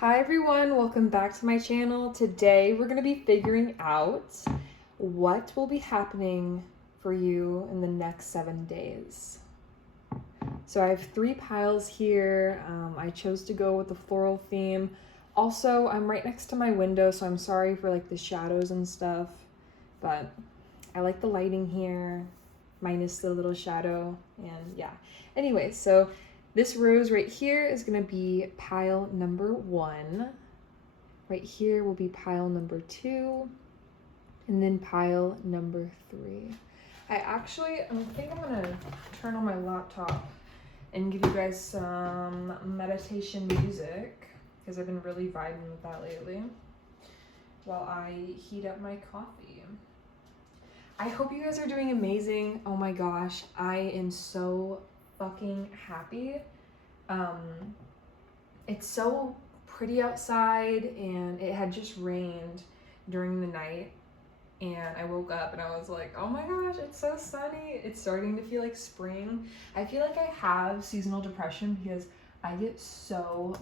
Hi everyone, welcome back to my channel. Today we're going to be figuring out what will be happening for you in the next 7 days. So I have 3 piles here. I chose to go with the floral theme. Also, I'm right next to my window, so I'm sorry for like the shadows and stuff, but I like the lighting here, minus the little shadow, and yeah. Anyway, so this rose right here is going to be pile number 1. Right here will be pile number 2. And then pile number 3. I think I'm going to turn on my laptop and give you guys some meditation music, because I've been really vibing with that lately while I heat up my coffee. I hope you guys are doing amazing. Oh my gosh, I am so fucking happy. It's so pretty outside, and it had just rained during the night, and I woke up and I was like, oh my gosh, it's so sunny. It's starting to feel like spring. I feel like I have seasonal depression because I get so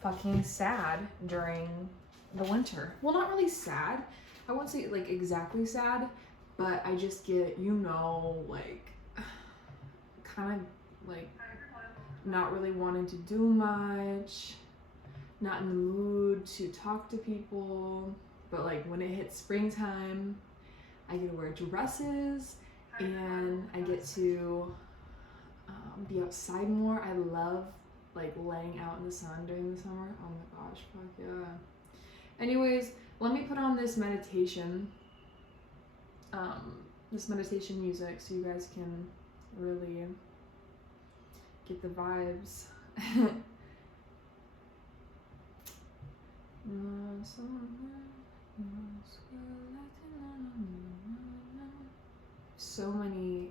fucking sad during the winter. Well, not really sad. I won't say like exactly sad, but I just get, like kind of like not really wanting to do much, not in the mood to talk to people. But like when it hits springtime, I get to wear dresses and I get to be outside more. I love like laying out in the sun during the summer. Oh my gosh, fuck yeah. Anyways, let me put on this meditation music so you guys can really get the vibes. So many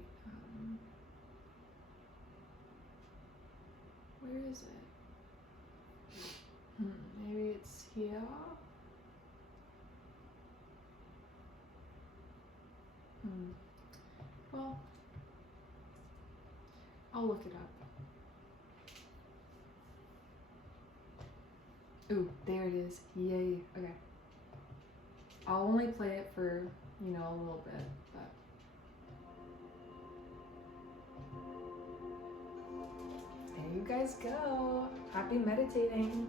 where is it? Maybe it's here. Well, I'll look it up. Ooh, there it is. Yay. Okay. I'll only play it for, a little bit, but there you guys go. Happy meditating.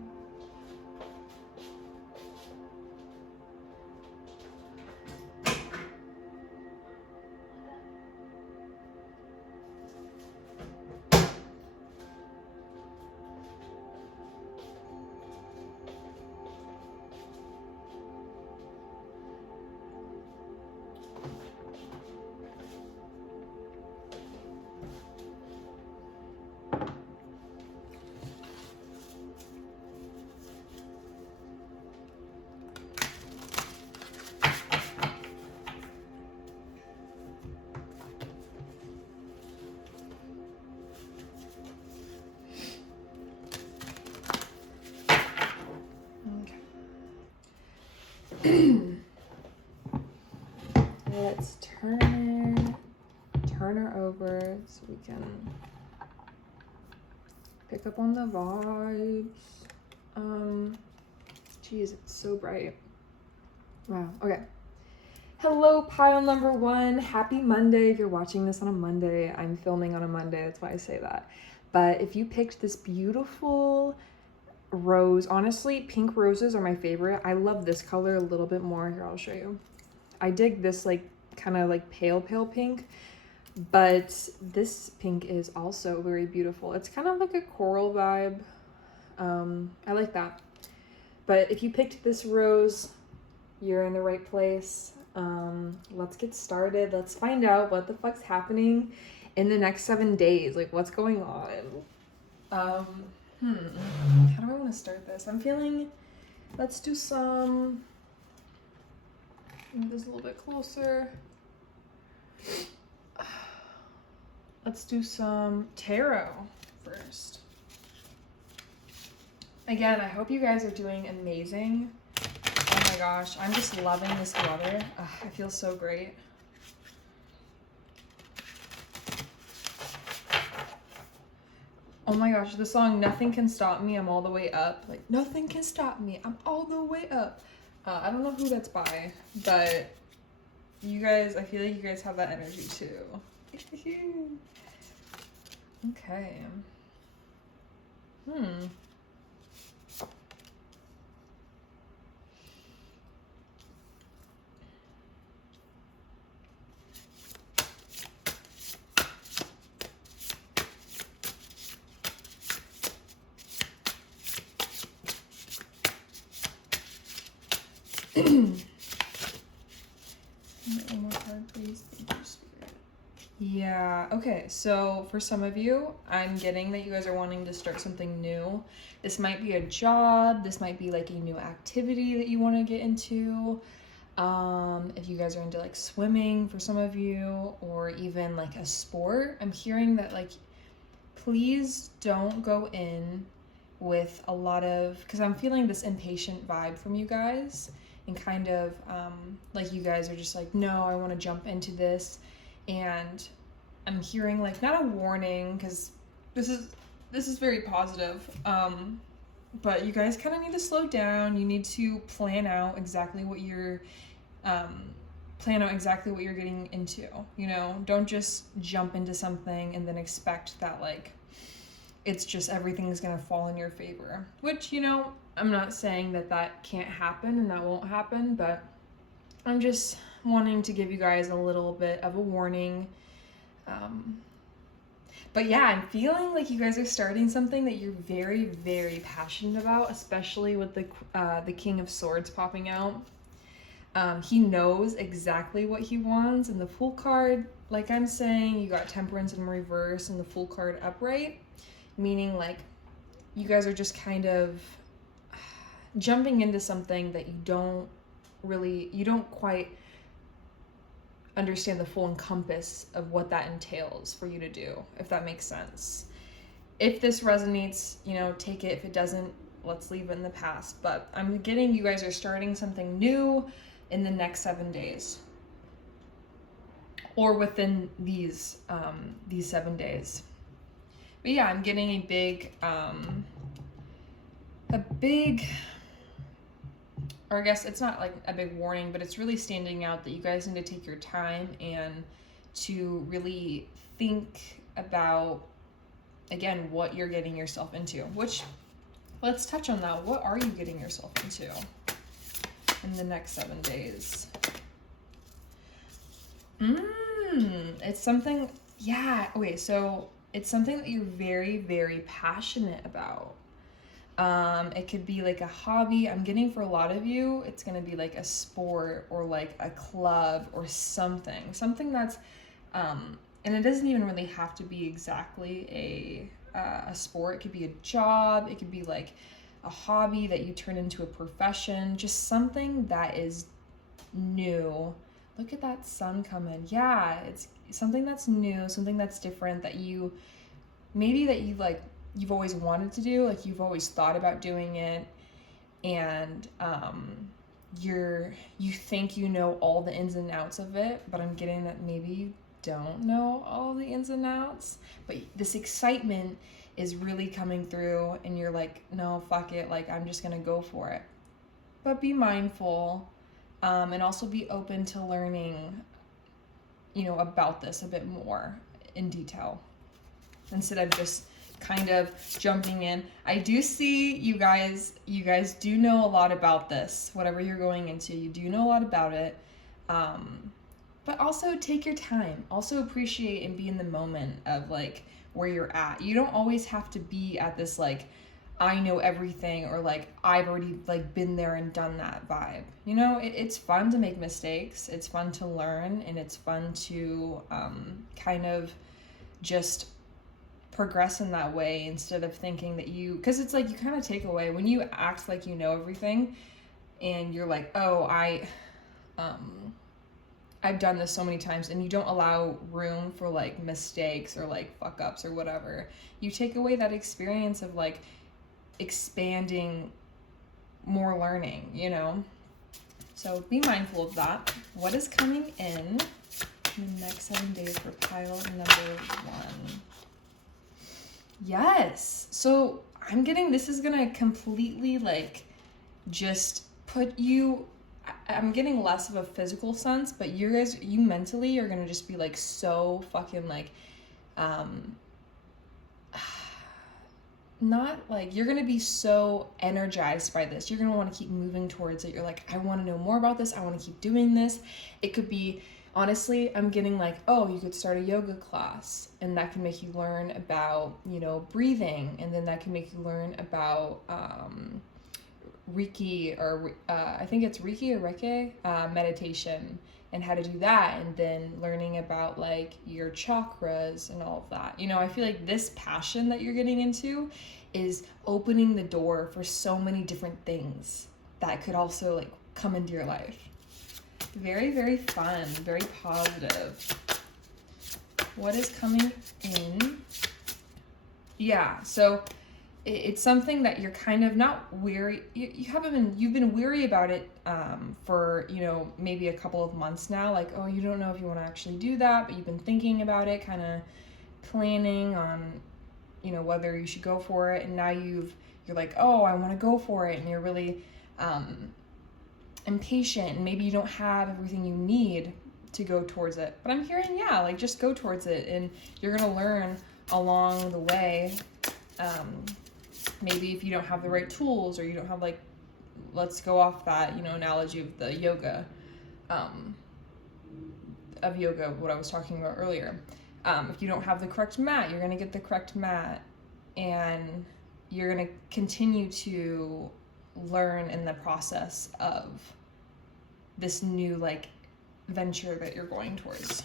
Let's turn her over so we can pick up on the vibes. Geez, it's so bright. Wow. Okay. Hello, pile number 1. Happy Monday. If you're watching this on a Monday, I'm filming on a Monday. That's why I say that. But if you picked this beautiful rose, honestly, pink roses are my favorite. I love this color a little bit more. Here, I'll show you. I dig this like kind of like pale pink, but this pink is also very beautiful. It's kind of like a coral vibe. I like that. But if you picked this rose, you're in the right place. Let's get started. Let's find out what the fuck's happening in the next 7 days. Like, what's going on? How do I want to start this? I'm feeling, let's do some, move this a little bit closer. Let's do some tarot first. Again, I hope you guys are doing amazing. Oh my gosh, I'm just loving this weather. I feel so great. Oh my gosh, the song Nothing Can Stop Me, I'm All the Way Up. Like, nothing can stop me, I'm all the way up. I don't know who that's by, but you guys, I feel like you guys have that energy too. Okay. One more card, please. Thank you, Spirit. Yeah, okay, so for some of you, I'm getting that you guys are wanting to start something new. This might be a job, this might be like a new activity that you want to get into. If you guys are into like swimming for some of you, or even like a sport, I'm hearing that like, please don't go in with a lot of, because I'm feeling this impatient vibe from you guys, and kind of like you guys are just like, no, I want to jump into this. And I'm hearing like, not a warning, because this is very positive, but you guys kind of need to slow down. You need to plan out exactly what you're getting into, you know. Don't just jump into something and then expect that like it's just everything is gonna fall in your favor, which, you know, I'm not saying that that can't happen and that won't happen, but I'm just wanting to give you guys a little bit of a warning. But yeah, I'm feeling like you guys are starting something that you're very, very passionate about, especially with the King of Swords popping out. He knows exactly what he wants, and the Fool card, like I'm saying, you got Temperance in reverse and the Fool card upright, meaning like you guys are just kind of jumping into something that you don't quite understand the full encompass of what that entails for you to do, if that makes sense. If this resonates, you know, take it. If it doesn't, let's leave it in the past. But I'm getting you guys are starting something new in the next 7 days, or within these 7 days. But yeah, I'm getting a big, or I guess it's not like a big warning, but it's really standing out that you guys need to take your time and to really think about, again, what you're getting yourself into. Which, let's touch on that. What are you getting yourself into in the next 7 days? It's something, yeah, okay, so it's something that you're very, very passionate about. It could be like a hobby. I'm getting for a lot of you, it's going to be like a sport or like a club or something that's, and it doesn't even really have to be exactly a sport. It could be a job. It could be like a hobby that you turn into a profession, just something that is new. Look at that sun coming. Yeah, it's something that's new, something that's different, that you like, you've always wanted to do, like you've always thought about doing it, and you think you know all the ins and outs of it, but I'm getting that maybe you don't know all the ins and outs, but this excitement is really coming through, and you're like, no, fuck it, like I'm just gonna go for it. But be mindful, and also be open to learning, you know, about this a bit more in detail, instead of just kind of jumping in. I do see you guys do know a lot about this, whatever you're going into, you do know a lot about it, but also take your time, also appreciate and be in the moment of like where you're at. You don't always have to be at this like, I know everything, or like I've already like been there and done that vibe. You know, it's fun to make mistakes, it's fun to learn, and it's fun to kind of just progress in that way, instead of thinking that because it's like you kind of take away when you act like you know everything, and you're like, oh, I've done this so many times, and you don't allow room for like mistakes or like fuck ups or whatever. You take away that experience of like expanding, more learning, you know? So be mindful of that. What is coming in the next 7 days for pile number 1? Yes. So I'm getting, this is gonna completely like just put you, I'm getting less of a physical sense, but you mentally are gonna just be like so fucking like, not like, you're gonna be so energized by this. You're gonna want to keep moving towards it. You're like, I want to know more about this. I want to keep doing this. It could be, honestly, I'm getting like, oh, you could start a yoga class, and that can make you learn about, you know, breathing, and then that can make you learn about Reiki, or I think it's Reiki or Reiki, meditation, and how to do that, and then learning about like your chakras and all of that. You know, I feel like this passion that you're getting into is opening the door for so many different things that could also like come into your life. Very, very fun, very positive. What is coming in? Yeah, so it's something that you're kind of not weary, you've been weary about it for, you know, maybe a couple of months now, like, oh, you don't know if you want to actually do that, but you've been thinking about it, kind of planning on, you know, whether you should go for it, and now you're like, oh, I want to go for it, and you're really impatient, and maybe you don't have everything you need to go towards it, but I'm hearing, yeah, like, just go towards it, and you're gonna learn along the way. Maybe if you don't have the right tools, or you don't have, like, let's go off that, you know, analogy of the yoga, what I was talking about earlier. If you don't have the correct mat, you're going to get the correct mat, and you're going to continue to learn in the process of this new, like, venture that you're going towards.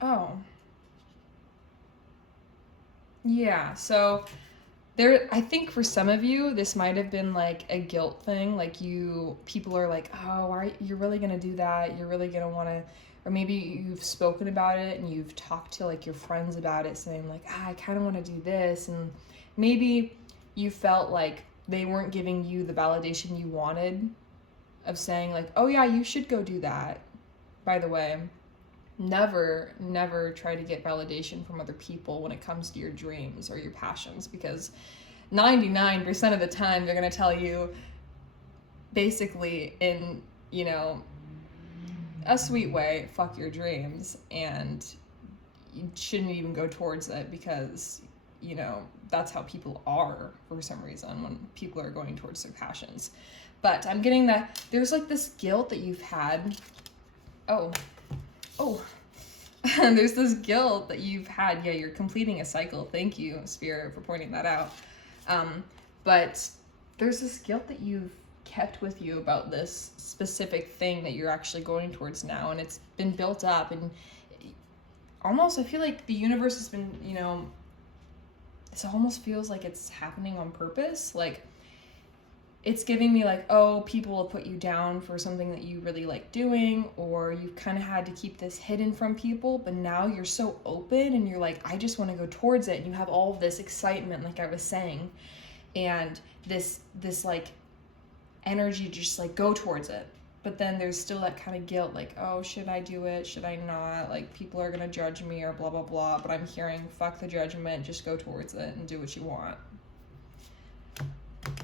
Oh. Yeah, so I think for some of you, this might have been like a guilt thing. Like, people are like, oh, you're really gonna do that? You're really gonna wanna, or maybe you've spoken about it and you've talked to like your friends about it, saying like, I kind of want to do this, and maybe you felt like they weren't giving you the validation you wanted, of saying like, oh yeah, you should go do that. By the way, never try to get validation from other people when it comes to your dreams or your passions, because 99% of the time they're going to tell you basically in, you know, a sweet way, fuck your dreams, and you shouldn't even go towards it, because, you know, that's how people are for some reason when people are going towards their passions. But I'm getting that there's like this guilt that you've had. Oh, there's this guilt that you've had. Yeah, you're completing a cycle. Thank you, Spirit, for pointing that out. But there's this guilt that you've kept with you about this specific thing that you're actually going towards now, and it's been built up, and almost, I feel like the universe has been, you know, it almost feels like it's happening on purpose. Like, it's giving me like, oh, people will put you down for something that you really like doing, or you've kind of had to keep this hidden from people, but now you're so open and you're like, I just want to go towards it, and you have all this excitement, like I was saying, and this like energy, just like go towards it. But then there's still that kind of guilt, like, oh, should I do it? Should I not? Like, people are gonna judge me, or blah blah blah. But I'm hearing, fuck the judgment, just go towards it and do what you want.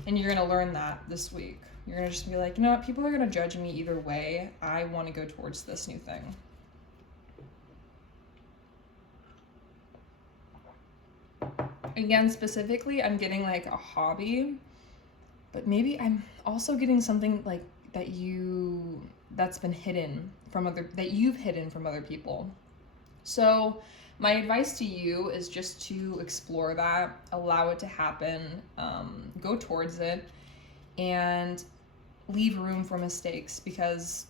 And you're going to learn that this week. You're going to just be like, you know what? People are going to judge me either way. I want to go towards this new thing. Again, specifically, I'm getting like a hobby, but maybe I'm also getting something like that's been hidden that you've hidden from other people. So my advice to you is just to explore that, allow it to happen, go towards it, and leave room for mistakes, because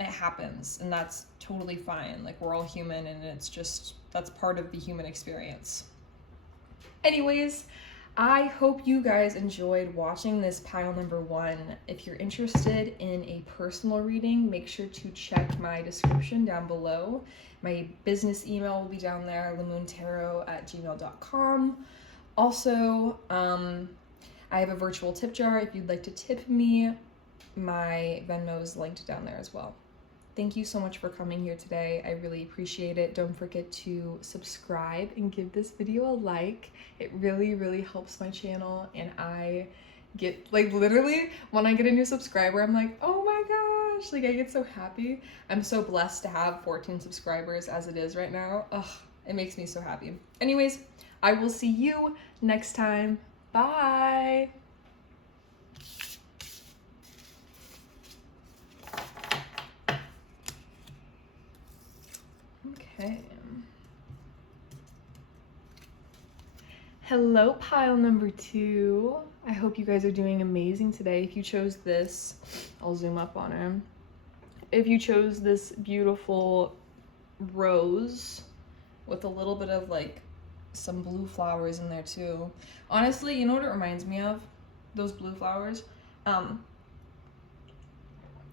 it happens, and that's totally fine. Like, we're all human, and that's part of the human experience. Anyways, I hope you guys enjoyed watching this pile number 1. If you're interested in a personal reading, make sure to check my description down below. My business email will be down there, lemoontarot@gmail.com. Also, I have a virtual tip jar if you'd like to tip me. My Venmo is linked down there as well. Thank you so much for coming here today. I really appreciate it. Don't forget to subscribe and give this video a like. It really, really helps my channel, and I get, like, literally when I get a new subscriber, I'm like, oh my gosh, like I get so happy. I'm so blessed to have 14 subscribers as it is right now. Ugh, it makes me so happy. Anyways, I will see you next time. Bye. Okay. Hello, pile number 2. I hope you guys are doing amazing today. If you chose this, I'll zoom up on it. If you chose this beautiful rose with a little bit of like some blue flowers in there too. Honestly, you know what it reminds me of? Those blue flowers. I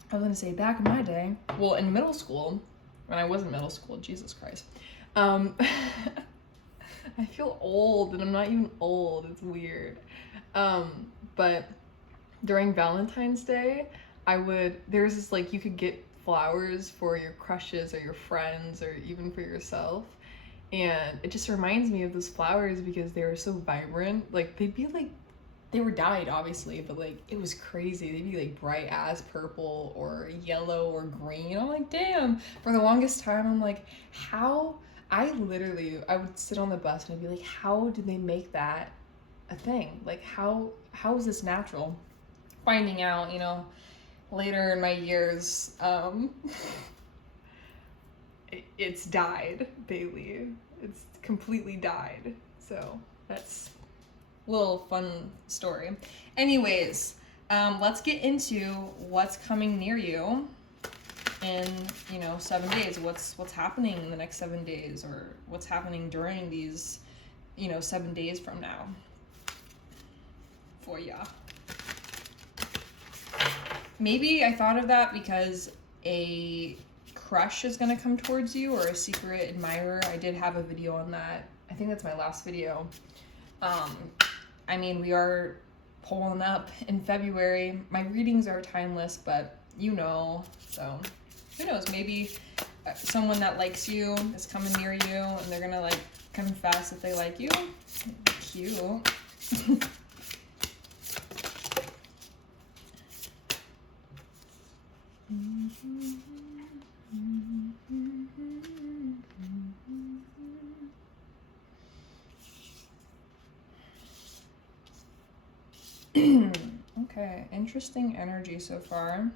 was gonna say back in my day, well, in middle school, when I was in middle school, Jesus Christ. I feel old, and I'm not even old. It's weird. But during Valentine's Day, there's this, like, you could get flowers for your crushes or your friends or even for yourself. And it just reminds me of those flowers because they were so vibrant. Like, they were dyed, obviously, but like, it was crazy. They'd be like bright as purple or yellow or green. I'm like, damn. For the longest time, I'm like, how? I would sit on the bus and I'd be like, how did they make that a thing? Like, how is this natural? Finding out, you know, later in my years, it's dyed, Bailey. It's completely dyed. So that's a little fun story. Anyways, let's get into what's coming near you in, you know, 7 days. What's happening in the next 7 days, or what's happening during these, you know, 7 days from now for ya. Maybe I thought of that because a crush is gonna come towards you, or a secret admirer. I did have a video on that. I think that's my last video. I mean, we are pulling up in February. My readings are timeless, but you know, so who knows, maybe someone that likes you is coming near you and they're gonna like confess that they like you. Cute. Okay, interesting energy so far.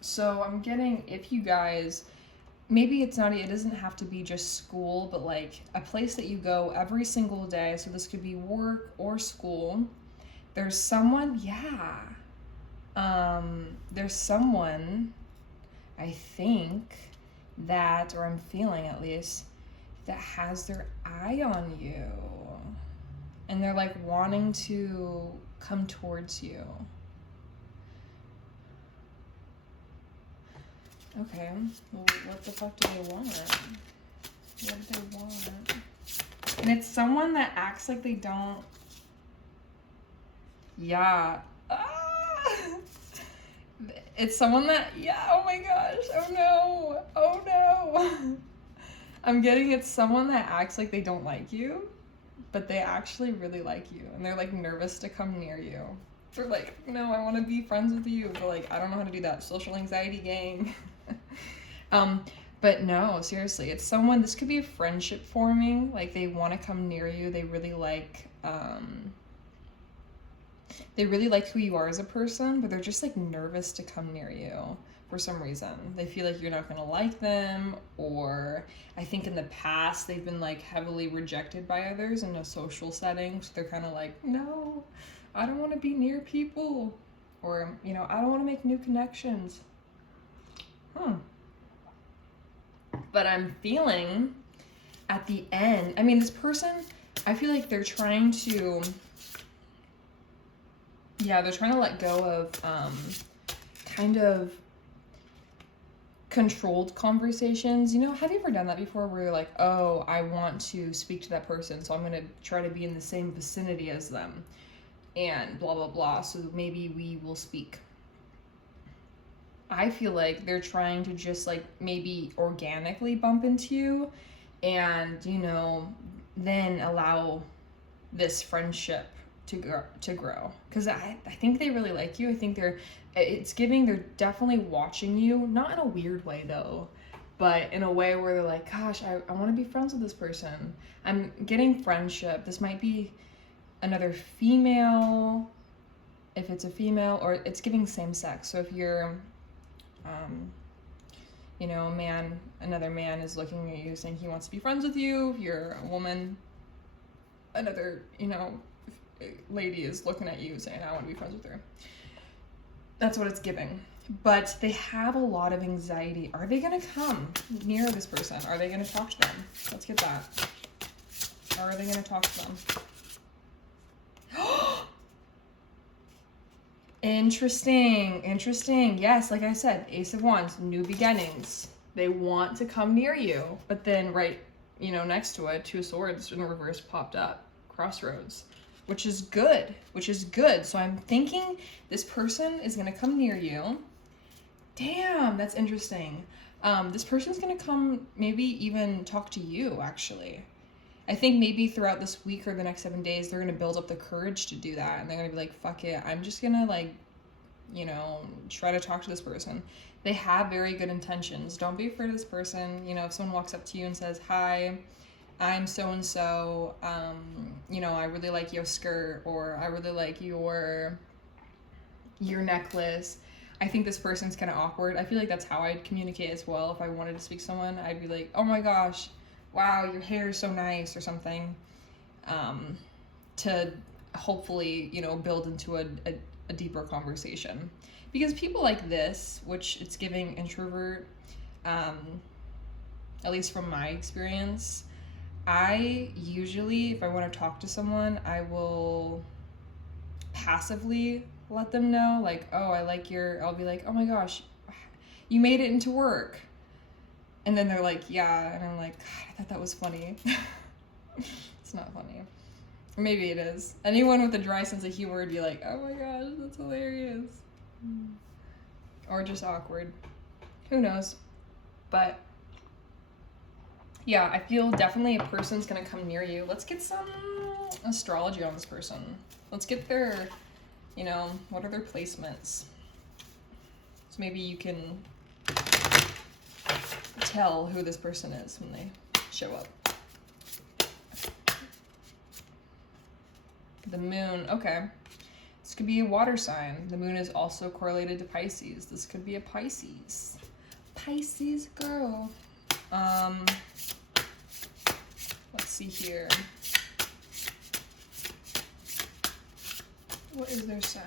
So I'm getting, if you guys, maybe it doesn't have to be just school, but like a place that you go every single day. So this could be work or school. There's someone, there's someone, I think, that, or I'm feeling at least, that has their eye on you. And they're like wanting to come towards you. Okay, well, what the fuck do they want? What do they want? And it's someone that acts like they don't... Yeah. Ah! It's someone that... Yeah, oh my gosh. Oh no. Oh no. I'm getting it's someone that acts like they don't like you, but they actually really like you. And they're like nervous to come near you. They're like, no, I want to be friends with you, but like, I don't know how to do that. Social anxiety gang. But no, seriously, it's someone, this could be a friendship forming, like they want to come near you, they really like who you are as a person, but they're just like nervous to come near you for some reason. They feel like you're not gonna like them, or I think in the past they've been like heavily rejected by others in a social setting, so they're kind of like, no, I don't want to be near people, or, you know, I don't want to make new connections. But I'm feeling at the end, I mean, this person, I feel like they're trying to let go of kind of controlled conversations. You know, have you ever done that before where you're like, oh, I want to speak to that person, so I'm going to try to be in the same vicinity as them and blah, blah, blah. So maybe we will speak. I feel like they're trying to just like maybe organically bump into you and, you know, then allow this friendship to grow. Because I think they really like you. I think they're definitely watching you, not in a weird way though, but in a way where they're like, gosh, I want to be friends with this person. I'm getting friendship. This might be another female, if it's a female, or it's giving same sex. So if you're, you know, a man, another man is looking at you saying he wants to be friends with you. If you're a woman, another, you know, lady is looking at you saying, I want to be friends with her. That's what it's giving. But they have a lot of anxiety. Are they going to come near this person? Are they going to talk to them? Let's get that. Or are they going to talk to them? Interesting. Yes, like I said, Ace of Wands, new beginnings. They want to come near you. But then right, you know, next to it, Two of Swords in reverse popped up. Crossroads. Which is good. So I'm thinking this person is going to come near you. Damn, that's interesting. This person's going to come maybe even talk to you, actually. I think maybe throughout this week or the next 7 days, they're going to build up the courage to do that. And they're going to be like, fuck it. I'm just going to, like, you know, try to talk to this person. They have very good intentions. Don't be afraid of this person. You know, if someone walks up to you and says, hi, I'm so-and-so, you know, I really like your skirt, or I really like your necklace. I think this person's kind of awkward. I feel like that's how I'd communicate as well. If I wanted to speak to someone, I'd be like, oh my gosh, wow, your hair is so nice, or something, to hopefully, you know, build into a deeper conversation. Because people like this, which it's giving introvert, at least from my experience, I usually, if I want to talk to someone, I will passively let them know, like, oh, I'll be like, oh my gosh, you made it into work. And then they're like, yeah. And I'm like, God, I thought that was funny. It's not funny. Or maybe it is. Anyone with a dry sense of humor would be like, oh my gosh, that's hilarious. Or just awkward. Who knows? But yeah, I feel definitely a person's gonna come near you. Let's get some astrology on this person. Let's get their, you know, what are their placements? So maybe you can tell who this person is when they show up. The moon, okay. This could be a water sign. The moon is also correlated to Pisces. This could be a Pisces. Pisces girl. Let's see here. What is their sign?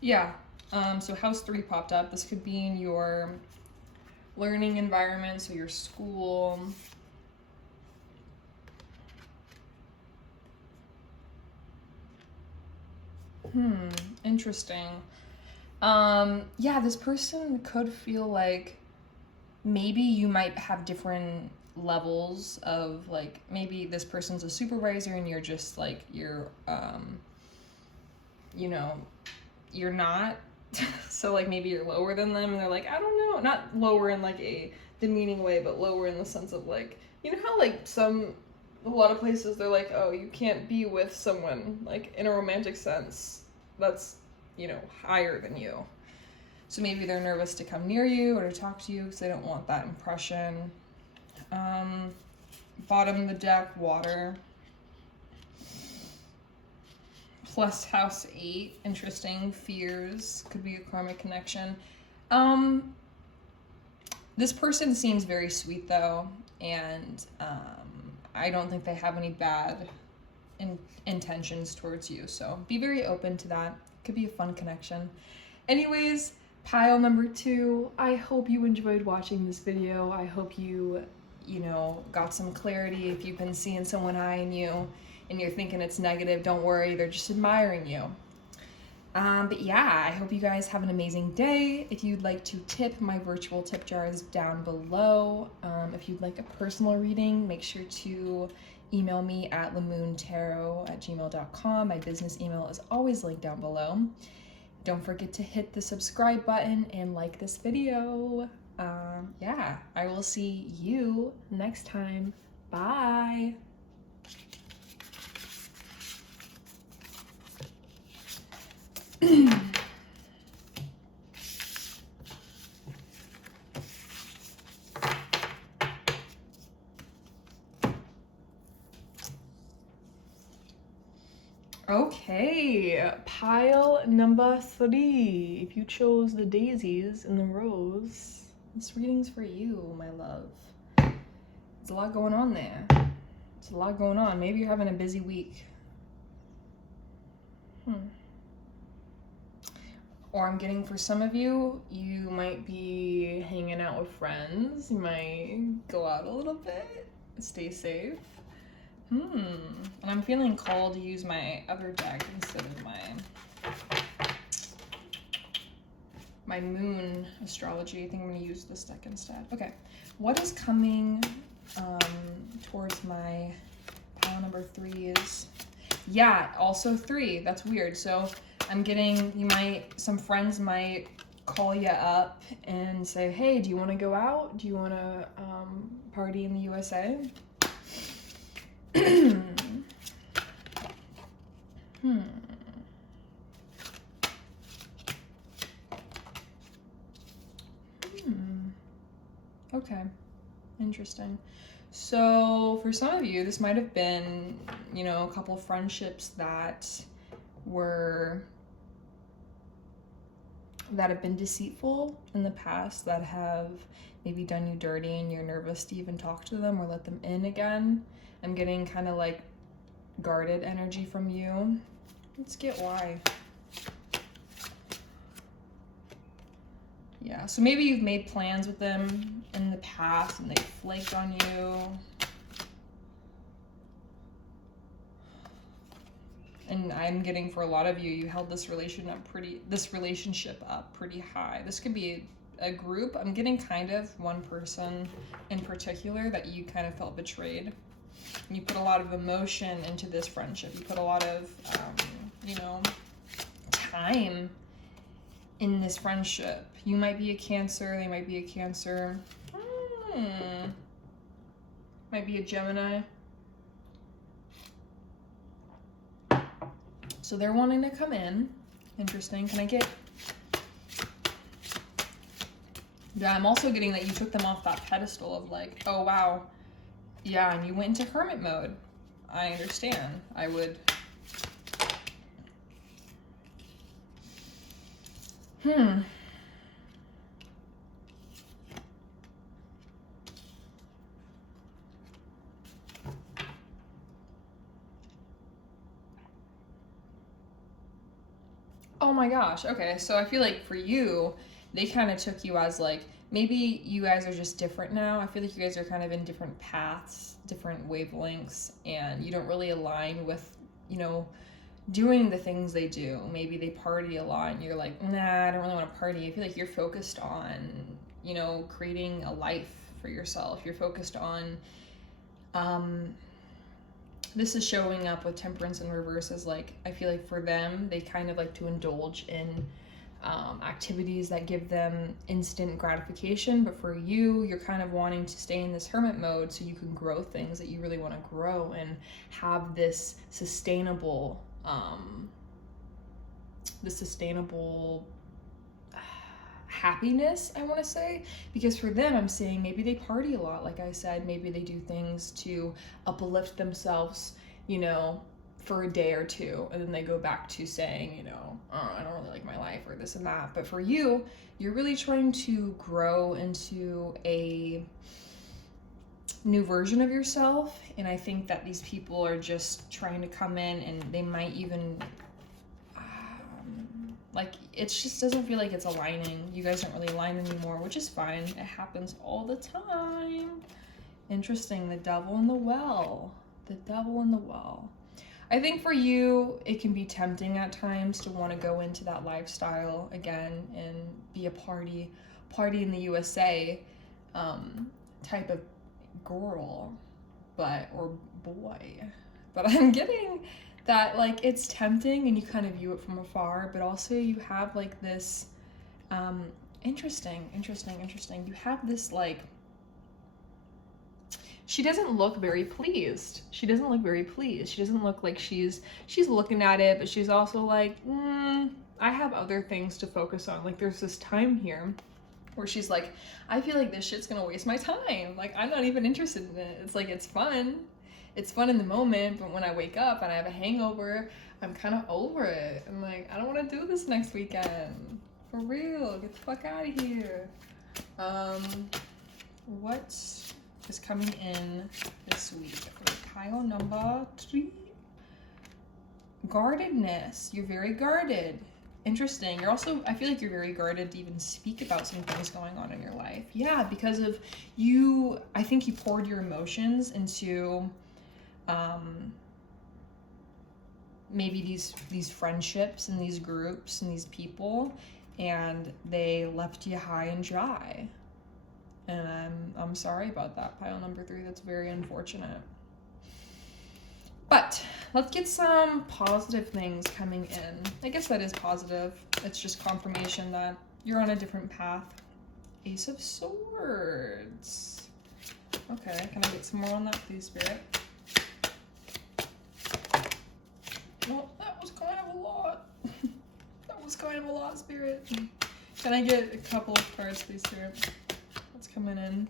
Yeah, so house 3 popped up. This could be in your learning environment, so your school. Interesting. Yeah, this person could feel like maybe you might have different levels of, like, maybe this person's a supervisor and you're just like, you're, you know, you're not. So like maybe you're lower than them and they're like, I don't know, not lower in like a demeaning way, but lower in the sense of like, you know how like a lot of places they're like, oh, you can't be with someone like in a romantic sense that's, you know, higher than you. So maybe they're nervous to come near you or to talk to you because they don't want that impression. Bottom of the deck, water. Plus house 8, interesting. Fears, could be a karmic connection. This person seems very sweet though, and I don't think they have any bad intentions towards you, so be very open to that. Could be a fun connection. Anyways, pile number 2, I hope you enjoyed watching this video. I hope you you know, got some clarity. If you've been seeing someone eyeing you and you're thinking it's negative, don't worry, they're just admiring you. But yeah, I hope you guys have an amazing day. If you'd like to tip, my virtual tip jar is down below. If you'd like a personal reading, make sure to email me at lemoontarot@gmail.com. My business email is always linked down below. Don't forget to hit the subscribe button and like this video. Yeah, I will see you next time. Bye. Okay, pile number 3. If you chose the daisies and the rose, this reading's for you, my love. There's a lot going on there. There's a lot going on. Maybe you're having a busy week. Or I'm getting for some of you, you might be hanging out with friends. You might go out a little bit. Stay safe. And I'm feeling called to use my other deck instead of my moon astrology. I think I'm going to use this deck instead. Okay, what is coming towards my pile number 3 is, yeah, also 3. That's weird. So I'm getting, some friends might call you up and say, hey, do you want to go out? Do you want to party in the USA? Okay, interesting. So for some of you, this might have been, you know, a couple friendships that have been deceitful in the past, that have maybe done you dirty and you're nervous to even talk to them or let them in again. I'm getting kind of like guarded energy from you. Let's get why. Yeah, so maybe you've made plans with them in the past and they flaked on you. And I'm getting for a lot of you, you held this relationship up pretty high. This could be a group. I'm getting kind of one person in particular that you kind of felt betrayed. You put a lot of emotion into this friendship. You put a lot of, you know, time in this friendship. You might be a Cancer. They might be a Cancer. Might be a Gemini. So they're wanting to come in. Interesting. Can I get... Yeah, I'm also getting that you took them off that pedestal of like, oh wow, yeah, and you went into hermit mode. I understand. I would... Oh my gosh, okay, so I feel like for you, they kind of took you as like, maybe you guys are just different now. I feel like you guys are kind of in different paths, different wavelengths, and you don't really align with, you know, doing the things they do. Maybe they party a lot and you're like, nah, I don't really want to party. I feel like you're focused on, you know, creating a life for yourself. You're focused on, this is showing up with Temperance in reverse as like, I feel like for them, they kind of like to indulge in activities that give them instant gratification. But for you, you're kind of wanting to stay in this hermit mode so you can grow things that you really want to grow and have this sustainable happiness, I want to say. Because for them, I'm saying maybe they party a lot, like I said. Maybe they do things to uplift themselves, you know, for a day or two, and then they go back to saying, you know, oh, I don't really like my life or this and that. But for you, you're really trying to grow into a new version of yourself. And I think that these people are just trying to come in, and they might even like, it just doesn't feel like it's aligning. You guys don't really align anymore, which is fine. It happens all the time. Interesting. The devil in the well. The devil in the well. I think for you, it can be tempting at times to want to go into that lifestyle again and be a party in the USA type of girl, or boy. But I'm getting that like it's tempting and you kind of view it from afar, but also you have like this interesting. You have this like, she doesn't look very pleased. She doesn't look like she's looking at it, but she's also like, I have other things to focus on. Like there's this time here where she's like, I feel like this shit's gonna waste my time. Like I'm not even interested in it. It's like, it's fun. It's fun in the moment, but when I wake up and I have a hangover, I'm kind of over it. I'm like, I don't want to do this next weekend. For real, get the fuck out of here. What is coming in this week for pile number 3? Guardedness. You're very guarded. Interesting. You're also, I feel like you're very guarded to even speak about some things going on in your life. Yeah, because of you, I think you poured your emotions into maybe these friendships and these groups and these people, and they left you high and dry. And I'm sorry about that, pile number 3. That's very unfortunate. But let's get some positive things coming in. I guess that is positive. It's just confirmation that you're on a different path. Ace of Swords. Okay, can I get some more on that, please, Spirit? Well, that was kind of a lot. That was kind of a lot, Spirit. Can I get a couple of cards, please, Spirit? What's coming in?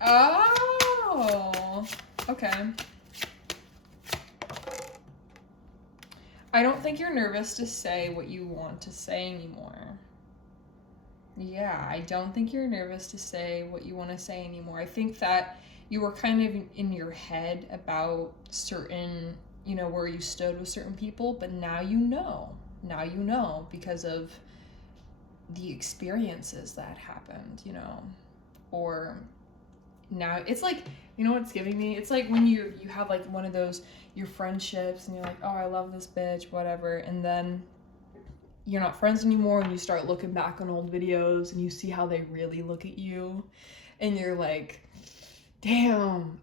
Oh, okay. I don't think you're nervous to say what you want to say anymore. Yeah, I don't think you're nervous to say what you want to say anymore. I think that you were kind of in your head about certain, where you stood with certain people, but now you know. Now you know because of the experiences that happened, or now it's like, what it's giving me? It's like when you have like one of those, your friendships, and you're like, oh, I love this bitch, whatever, and then you're not friends anymore, and you start looking back on old videos and you see how they really look at you, and you're like, damn,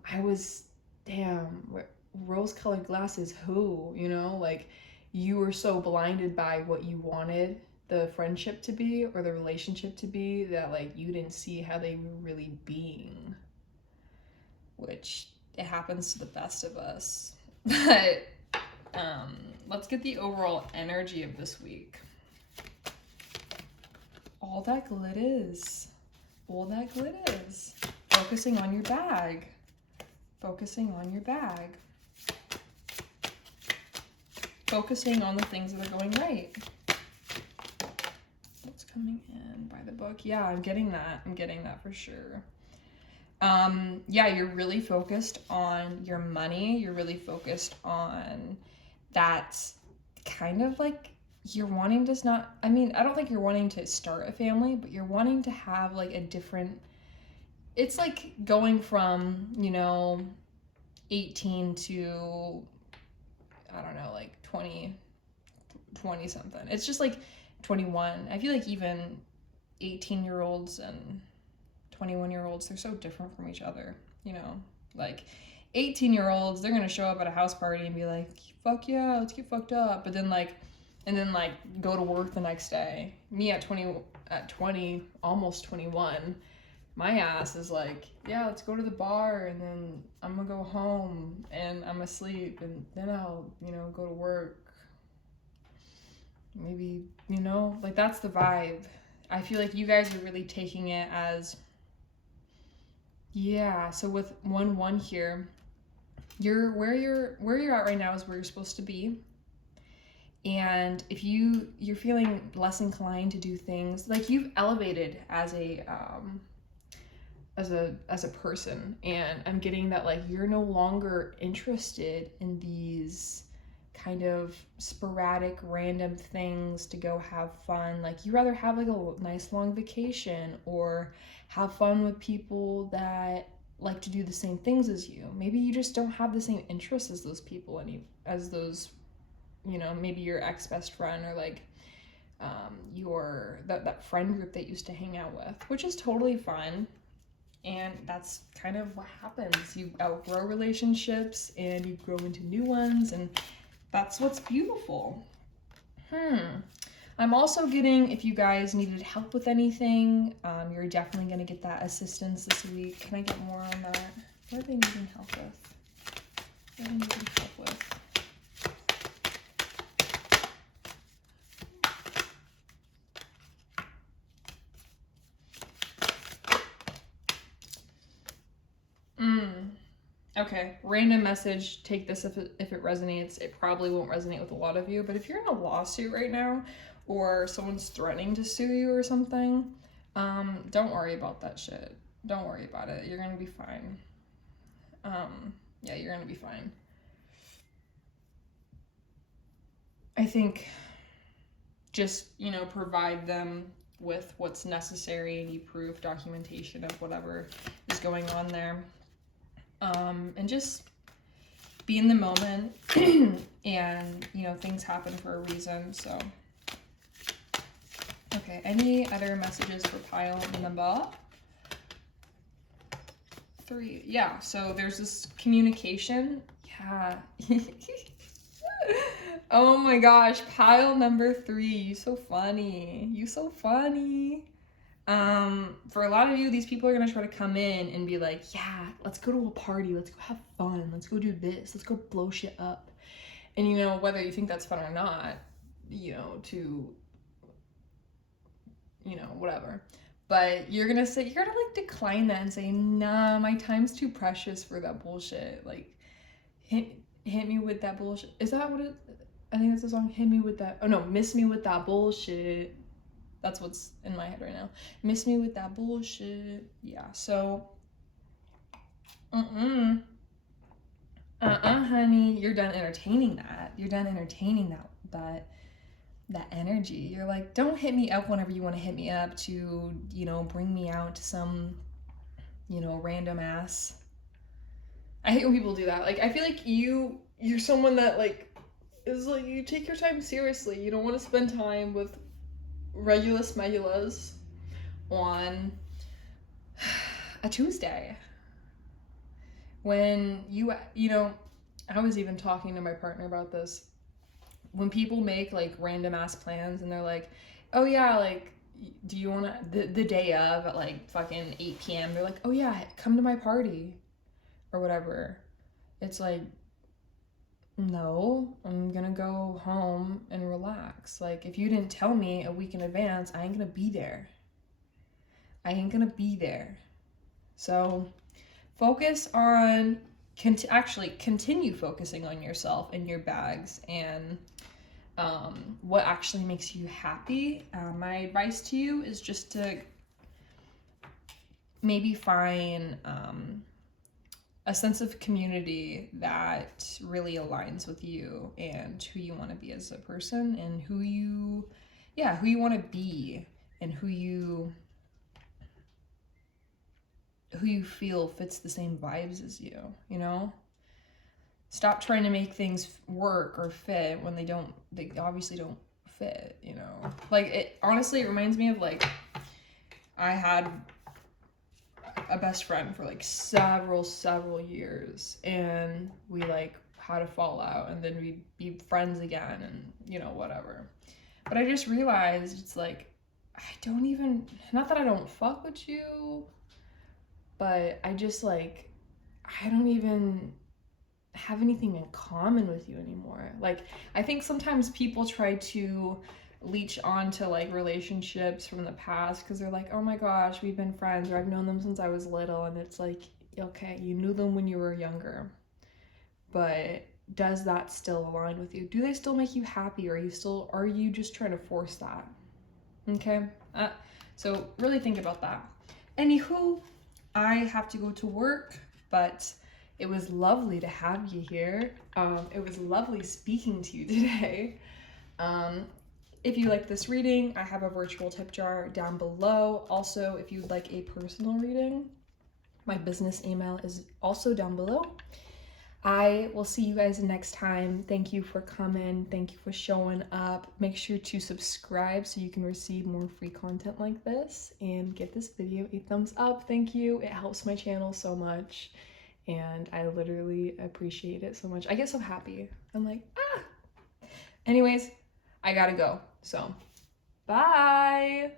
rose-colored glasses, who, like you were so blinded by what you wanted the friendship to be or the relationship to be that like you didn't see how they were really being, which it happens to the best of us. But let's get the overall energy of this week. All that glitters. Focusing on your bag. Focusing on the things that are going right. What's coming in by the book? Yeah, I'm getting that for sure. Yeah, you're really focused on your money. You're really focused on that kind of like you're wanting to I don't think you're wanting to start a family, but you're wanting to have like a different, it's like going from, 18 to, I don't know, like 20 something. It's just like 21. I feel like even 18-year-olds and 21-year-olds, they're so different from each other, like 18-year-olds, they're gonna show up at a house party and be like, fuck yeah, let's get fucked up, but then go to work the next day. Me at 20, almost 21, my ass is like, yeah, let's go to the bar, and then I'm gonna go home and I'm asleep, and then I'll, go to work. Maybe, like that's the vibe. I feel like you guys are really taking it as, yeah, so with 1-1 here, where you're at right now is where you're supposed to be. And if you're feeling less inclined to do things, like you've elevated as a person, and I'm getting that like you're no longer interested in these kind of sporadic random things to go have fun. Like you rather have like a nice long vacation or have fun with people that like to do the same things as you. Maybe you just don't have the same interests as those people, as those, you know, maybe your ex-best friend, or like that friend group that you used to hang out with, which is totally fine. And that's kind of what happens. You outgrow relationships and you grow into new ones, and that's what's beautiful. I'm also getting, if you guys needed help with anything, you're definitely going to get that assistance this week. Can I get more on that? What are they needing help with? What are they needing help with? Okay, random message. Take this if it resonates. It probably won't resonate with a lot of you, but if you're in a lawsuit right now, or someone's threatening to sue you or something, don't worry about that shit. Don't worry about it. You're gonna be fine. Yeah, you're gonna be fine. I think just, you know, provide them with what's necessary, any proof, documentation of whatever is going on there. And just be in the moment. And, you know, things happen for a reason, so. Okay, any other messages for pile number 3? Yeah, so there's this communication. Yeah. Oh my gosh, pile number 3. You so funny. You so funny. For a lot of you, these people are gonna try to come in and be like, yeah, let's go to a party, let's go have fun, let's go do this, let's go blow shit up. And you know, whether you think that's fun or not, you know, whatever. But you're gonna like decline that and say, nah, my time's too precious for that bullshit. Like, hit me with that bullshit. Is that what it? I think that's the song. Hit me with that. Oh no, miss me with that bullshit. That's what's in my head right now. Miss me with that bullshit. Yeah, so honey, you're done entertaining that. You're done entertaining that energy. You're like, don't hit me up whenever you want to hit me up to, you know, bring me out to some, you know, random ass. I hate when people do that. Like, I feel like you're someone that like is like, you take your time seriously. You don't want to spend time with Regulus Megulas on a Tuesday. When you know, I was even talking to my partner about this. When people make like random ass plans and they're like, oh yeah, like, do you want to, the day of at like fucking 8 p.m. they're like, oh yeah, come to my party or whatever. It's like, no, I'm gonna go home and relax. Like, if you didn't tell me a week in advance, I ain't gonna be there. I ain't gonna be there. So focus on, continue focusing on yourself and your bags and what actually makes you happy. My advice to you is just to maybe find a sense of community that really aligns with you and who you want to be as a person, and who you want to be, and who you feel fits the same vibes as you, you know? Stop trying to make things work or fit when they obviously don't fit, you know? Like, it honestly, it reminds me of like, I had a best friend for like several years, and we like had a fallout, and then we'd be friends again, and you know, whatever. But I just realized it's like, not that I don't fuck with you, but I just like, I don't even have anything in common with you anymore. Like, I think sometimes people try to leech onto like relationships from the past because they're like, oh my gosh, we've been friends, or I've known them since I was little. And it's like, okay, you knew them when you were younger, but does that still align with you? Do they still make you happy, or are you just trying to force that? Okay, so really think about that. Anywho, I have to go to work, but it was lovely to have you here. It was lovely speaking to you today. if you like this reading, I have a virtual tip jar down below. Also, if you'd like a personal reading, my business email is also down below. I will see you guys next time. Thank you for coming. Thank you for showing up. Make sure to subscribe so you can receive more free content like this, and give this video a thumbs up. Thank you. It helps my channel so much, and I literally appreciate it so much. I get so happy. I'm like, ah. Anyways, I gotta go. So, bye.